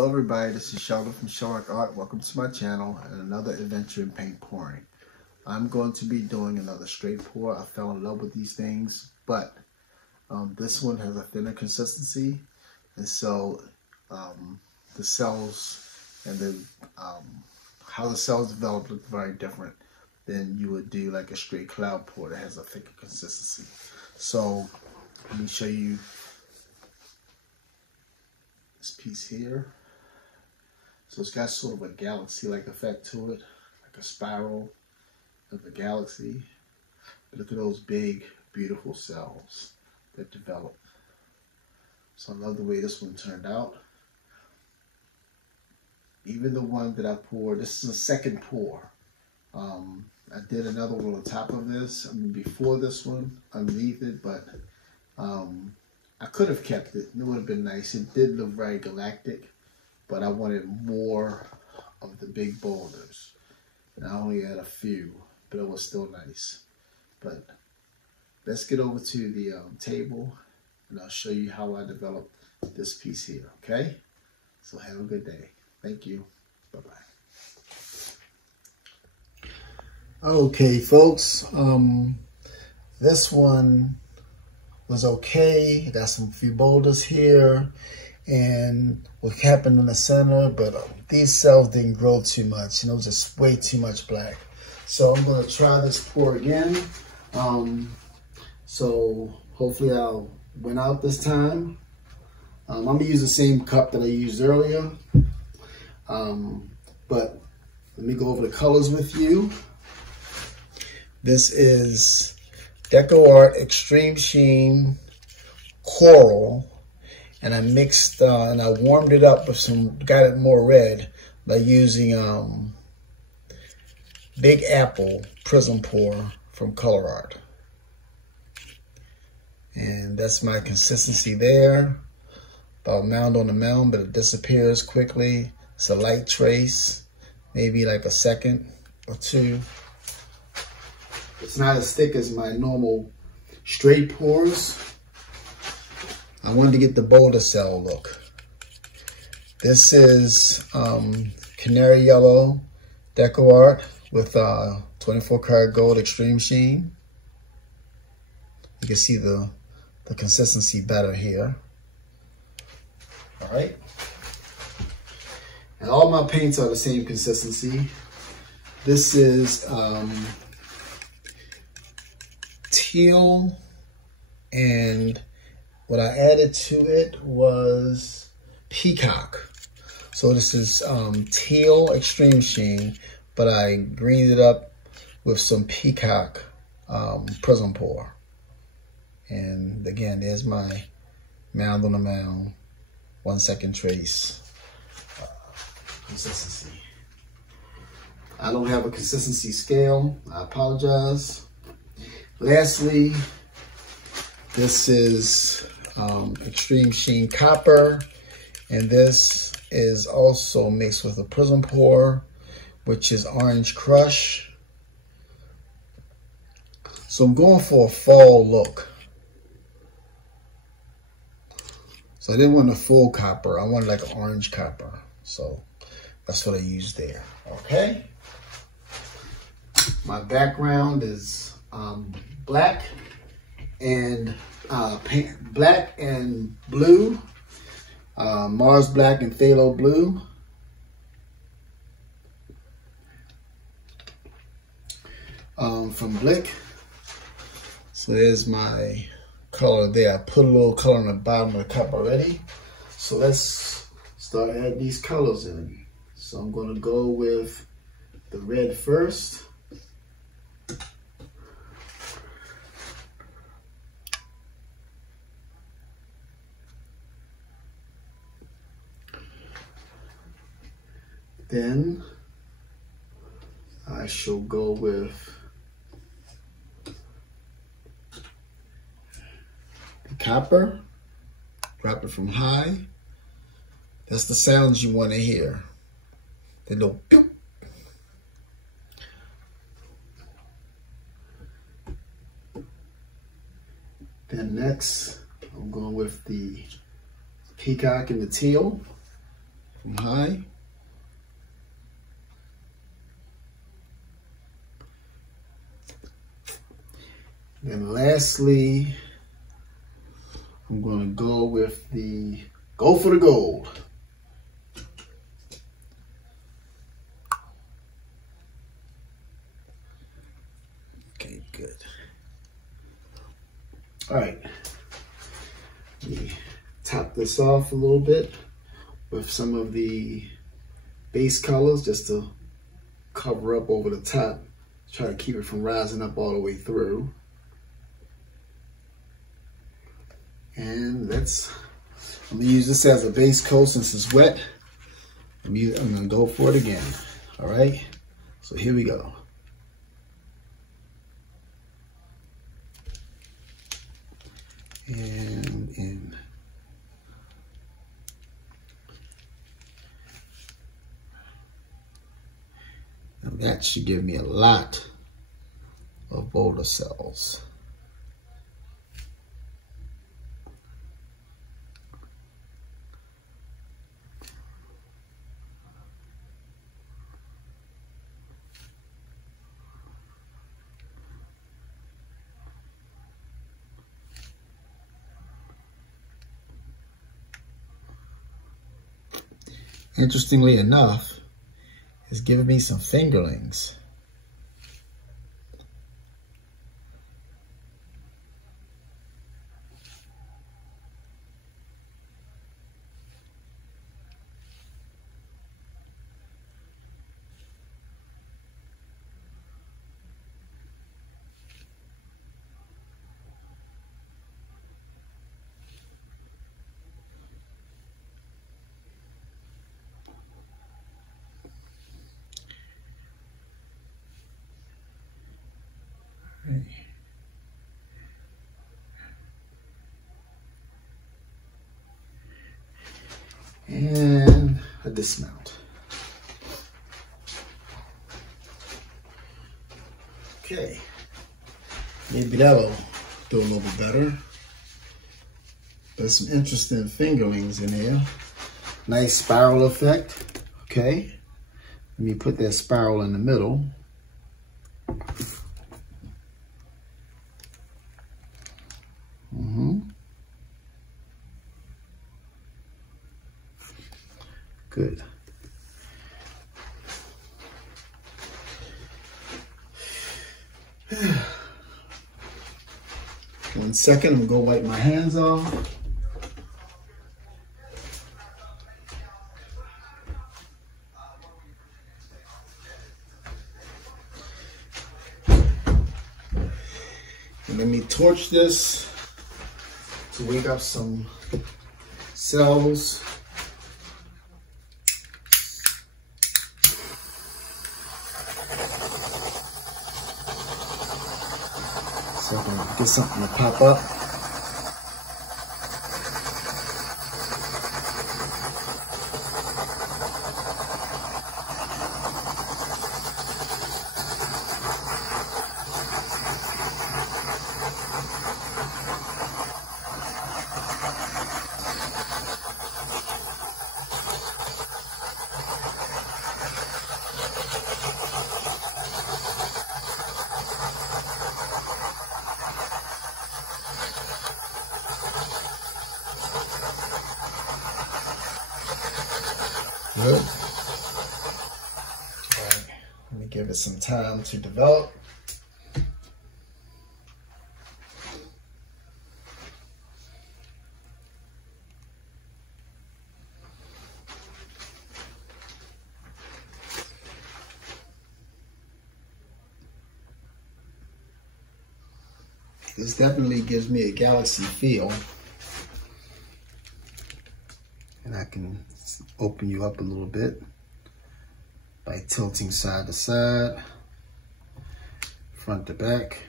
Hello everybody, this is Sheldon from ColourArte. Welcome to my channel and another adventure in paint pouring. I'm going to be doing another straight pour. I fell in love with these things, but this one has a thinner consistency, and so the cells and the how the cells develop look very different than you would do like a straight cloud pour that has a thicker consistency. So let me show you this piece here. So it's got sort of a galaxy-like effect to it, like a spiral of a galaxy. But look at those big, beautiful cells that develop. So I love the way this one turned out. Even the one that I poured, this is a second pour. I did another one on top of this, before this one, underneath it, but I could have kept it. It would have been nice. It did look very galactic, but I wanted more of the big boulders. And I only had a few, but it was still nice. But let's get over to the table, and I'll show you how I developed this piece here, okay? So have a good day. Thank you. Bye-bye. Okay, folks. This one was okay. Got some few boulders here, and what happened in the center, but these cells didn't grow too much, just way too much black. So I'm going to try this pour again. So hopefully I'll win out this time. I'm going to use the same cup that I used earlier. But let me go over the colors with you. This is Deco Art Extreme Sheen Coral, and I mixed and I warmed it up with some, got it more red by using Big Apple Prism Pour from ColourArte. And that's my consistency there. About mound on the mound, but it disappears quickly. It's a light trace, maybe like a second or two. It's not as thick as my normal straight pours. I wanted to get the Boulder Cell look. This is Canary Yellow Deco Art with 24 karat gold extreme sheen. You can see the consistency better here. All right. And all my paints are the same consistency. This is Teal, and what I added to it was Peacock. So this is Teal Extreme Sheen, but I greened it up with some Peacock Prism Pour. And again, there's my mound on the mound, 1 second trace consistency. I don't have a consistency scale. I apologize. Lastly, this is Extreme Sheen Copper, and this is also mixed with a Prism Pour, which is Orange Crush. So I'm going for a fall look. So I didn't want a full copper. I wanted like an orange copper. So that's what I used there. Okay. My background is black and black and blue, Mars black and Pthalo blue. From Blick. So there's my color there. I put a little color on the bottom of the cup already. So let's start adding these colors in. So I'm going to go with the red first. Then I shall go with the copper. Drop it from high. That's the sounds you want to hear. The little pew. Then next, I'm going with the Peacock and the Teal. from high. Then lastly, I'm going to go with go for the gold. Okay, good. All right, let me top this off a little bit with some of the base colors just to cover up over the top. Try to keep it from rising up all the way through. And I'm gonna use this as a base coat since it's wet. I'm gonna go for it again. All right, so here we go. And in. And that should give me a lot of Boulder cells. Interestingly enough, it's giving me some fingerlings. And a dismount. Okay, maybe that'll do a little bit better. There's some interesting fingerlings in here. Nice spiral effect. Okay, let me put that spiral in the middle. Good. One second, I'm gonna go wipe my hands off. And let me torch this to wake up some cells. So I can get something to pop up. Good. All right, let me give it some time to develop. This definitely gives me a galaxy feel. And I can open you up a little bit by tilting side to side, front to back.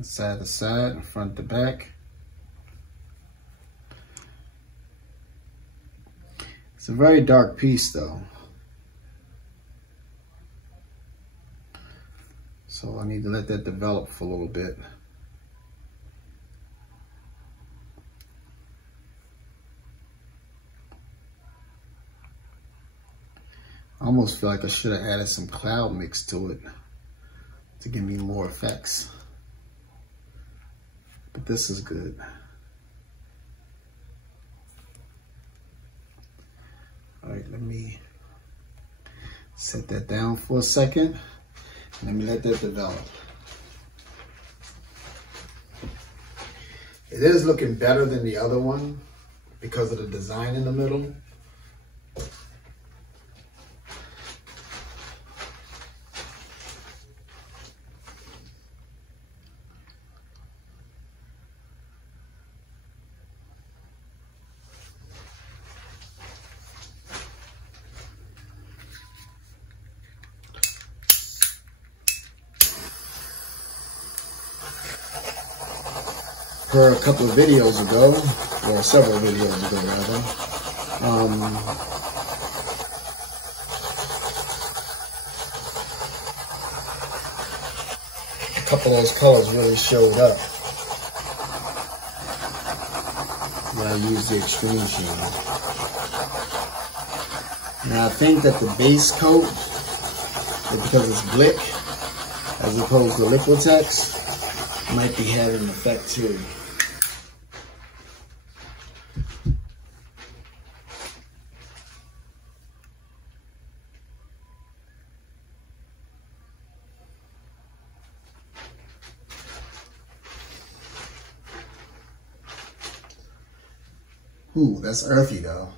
Side to side, front to back. It's a very dark piece though. So I need to let that develop for a little bit. I almost feel like I should have added some cloud mix to it to give me more effects. But this is good. All right, let me set that down for a second. Let me let that develop. It is looking better than the other one because of the design in the middle. For a couple of videos ago, or several videos ago rather, a couple of those colors really showed up when I used the extreme shade. Now I think that the base coat, because it's Blick as opposed to Liquitex, might be having an effect too. Ooh, that's earthy though.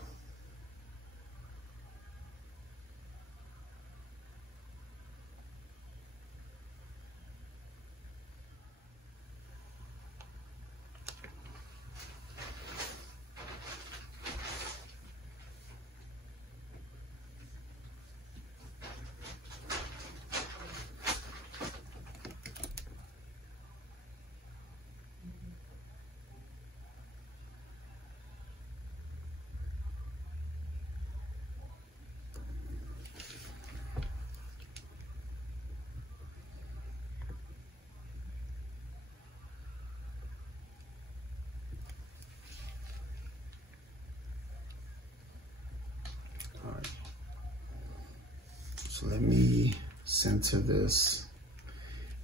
So let me center this,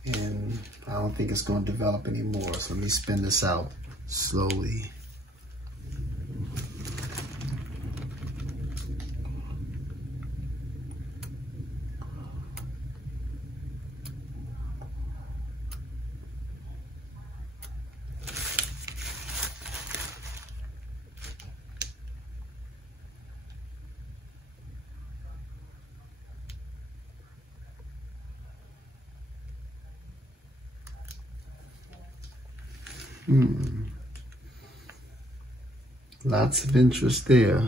and I don't think it's going to develop anymore. So let me spin this out slowly. Lots of interest there.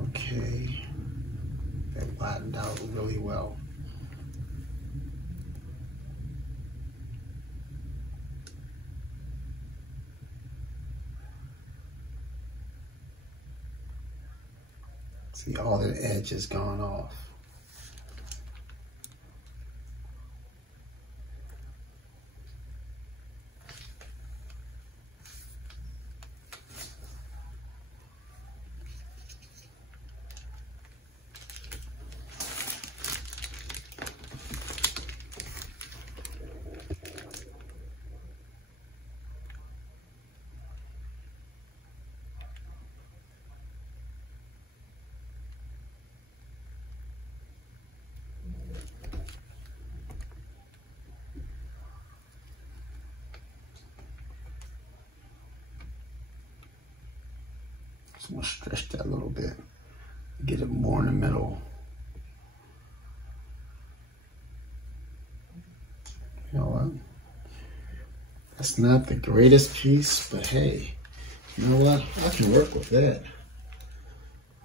Okay, that flattened out really well. See, all the edge has gone off. So I'm gonna stretch that a little bit, get it more in the middle. You know what? That's not the greatest piece, but hey, you know what? I can work with that.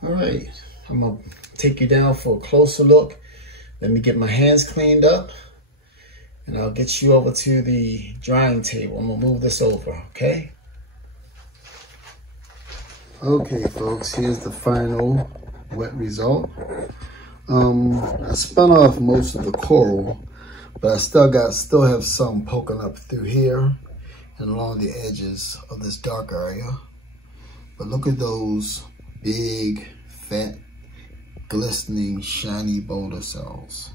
All right, I'm gonna take you down for a closer look. Let me get my hands cleaned up, and I'll get you over to the drying table. I'm gonna move this over, okay? Okay, folks, here's the final wet result. I spun off most of the coral, but I still have some poking up through here and along the edges of this dark area. But look at those big, fat, glistening, shiny boulder cells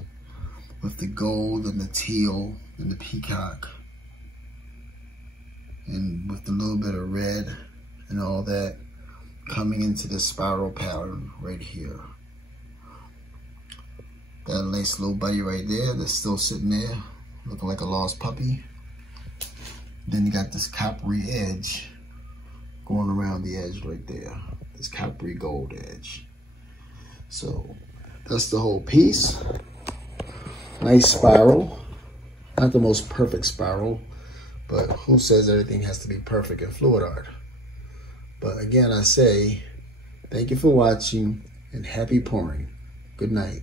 with the gold and the teal and the peacock, and with a little bit of red and all that coming into the spiral pattern right here. That nice little buddy right there that's still sitting there looking like a lost puppy. Then you got this coppery edge going around the edge right there, this coppery gold edge. So that's the whole piece. Nice spiral. Not the most perfect spiral, but who says everything has to be perfect in fluid art? But again, I say thank you for watching and happy pouring. Good night.